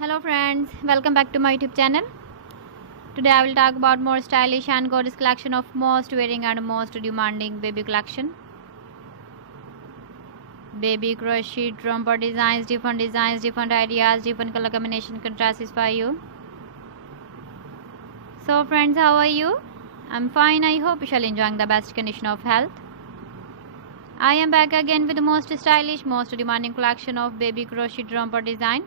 Hello friends, welcome back to my YouTube channel. Today I will talk about more stylish and gorgeous collection of most wearing and most demanding baby collection. Baby crochet romper designs, different ideas, different color combination contrasts for you. So friends, how are you? I'm fine. I hope you shall enjoying the best condition of health. I am back again with the most stylish, most demanding collection of baby crochet romper design.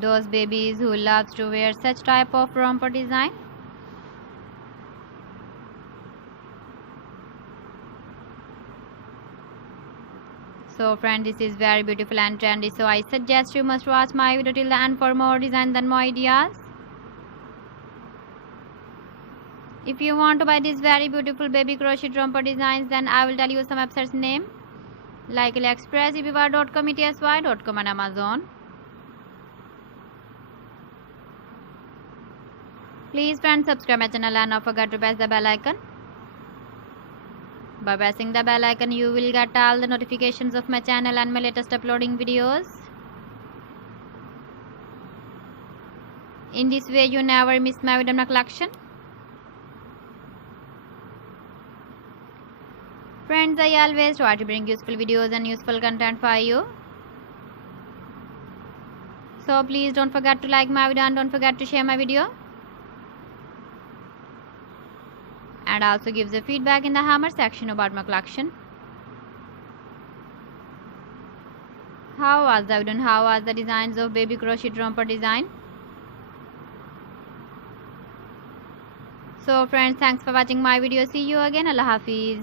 Those babies who loves to wear such type of romper design. So friend, this is very beautiful and trendy, so I suggest you must watch my video till the end for more design and more ideas. If you want to buy these very beautiful baby crochet romper designs, then I will tell you some websites name like AliExpress, eBay.com, ETSY.com and Amazon. Please friends, subscribe my channel and don't forget to press the bell icon. By pressing the bell icon, you will get all the notifications of my channel and my latest uploading videos. In this way, you never miss my video collection. Friends, I always try to bring useful videos and useful content for you. So please don't forget to like my video and don't forget to share my video. And also give the feedback in the hammer section about my collection. How was the video and how was the designs of baby crochet romper design? So friends, thanks for watching my video. See you again. Allah Hafiz.